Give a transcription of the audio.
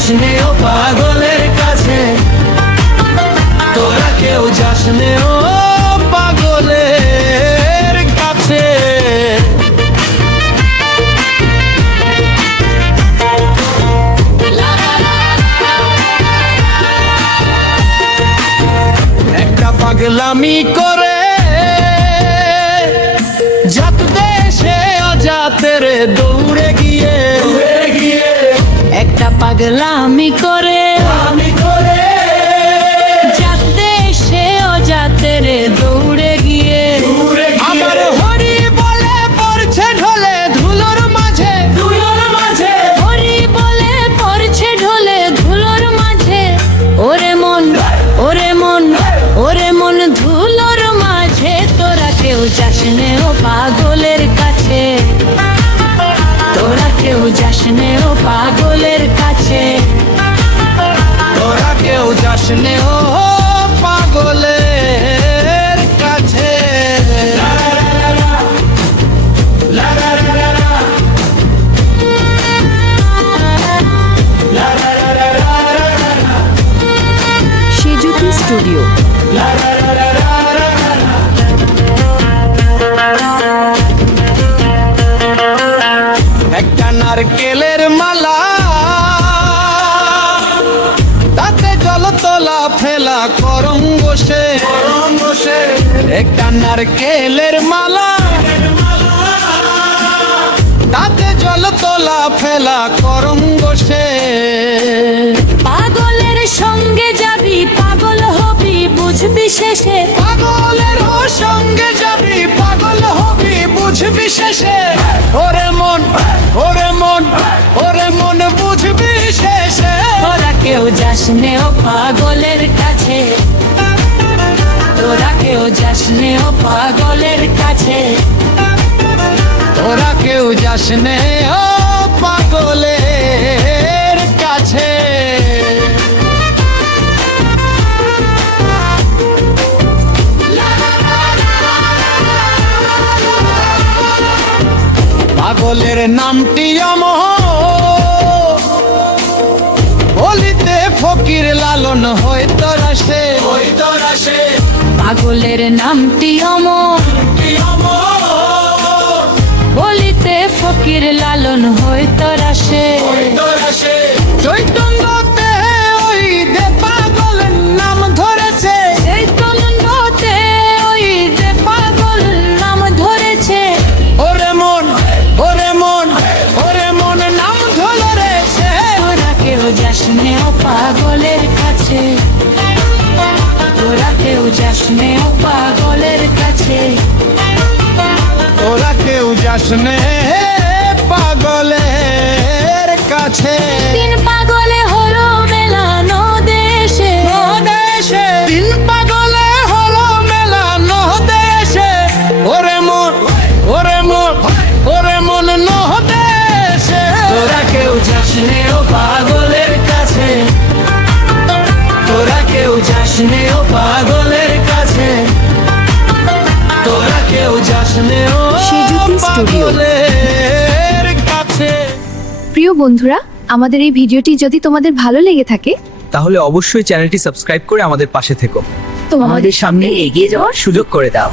যাসনে ও পাগলের কাছে, তোরা কেউ যাসনে ও পাগলের কাছে। একটা পাগলামি করে জাত দেশে অজাতের দৌড়ে গিয়ে, একটা পাগলামি করে জাত দেশে অজাতের দৌড়ে গিয়ে, আমার হরি বলে পড়ছে ঢলে ধুলোর মাঝে, হরি বলে পড়ছে ঢলে ধুলোর মাঝে। ওরে মন ওরে মন ওরে মন ধুলোর মাঝে, তোরা কেউ যাসনে ও পাগলের কাছে, তোরা কেউ যাসনে ও পাগলের কাছে, তোরা কেউ যাসনে ও পাগলের কাছে। সেজুতি স্টুডিও। একটা নারকেলের মালা, তাতে জল তোলা ফেলা করম বসে, একটা নারকেলের মালা, তাতে জল তোলা ফেলা করম বসে। পাগলের সঙ্গে যাবি পাগল হবি বুঝবি শেষে, পাগলের সঙ্গে যাবি পাগল হবি বুঝবি শেষে। ওরে মন ওরে মন ওরে মন বুঝবি শেষে। তোরা কেউ যাসনে ও পাগলের কাছে, তোরা কেউ যাসনে ও পাগলের কাছে, তোরা কেউ যাসনে ও পাগলের কাছে। পাগলের নামটি অমর, বলিতে ফকির লালন হয়তো রাসে, পাগলের নামটি অমর, বলিতে ফকির লালন হয়তো রাসে। চৈতন্যতে ওই দে পাগলের নাম ধরেছে, চৈতন্যতে ওই যে পাগল নাম ধরেছে। ওরে মন ওরে মন ওরে মন নাম ধরেছে। তোরা কেউ যাসনে ও পাগলের কাছে, তোরা কেউ যাসনে ও পাগলের কাছে, তোরা কেউ যাসনে পাগলের কাছে। তিন পাগলে হলো মেলানো দেশে, তিন পাগলে হলো মেলানো দেশে। ওরে মন ওরে মন ওরে মন নহ দেশে। তোরা কেউ যাসনে ও পাগলের কাছে, তোরা কেউ যাসনে ও পাগলের কাছে, তোরা কেউ যাসনে ও সেজুতি স্টুডিও। পাগলের কাছে। প্রিয় বন্ধুরা, আমাদের এই ভিডিওটি যদি তোমাদের ভালো লেগে থাকে তাহলে অবশ্যই চ্যানেলটি সাবস্ক্রাইব করে আমাদের পাশে থেকো, আমাদের সামনে এগিয়ে যাওয়ার সুযোগ করে দাও।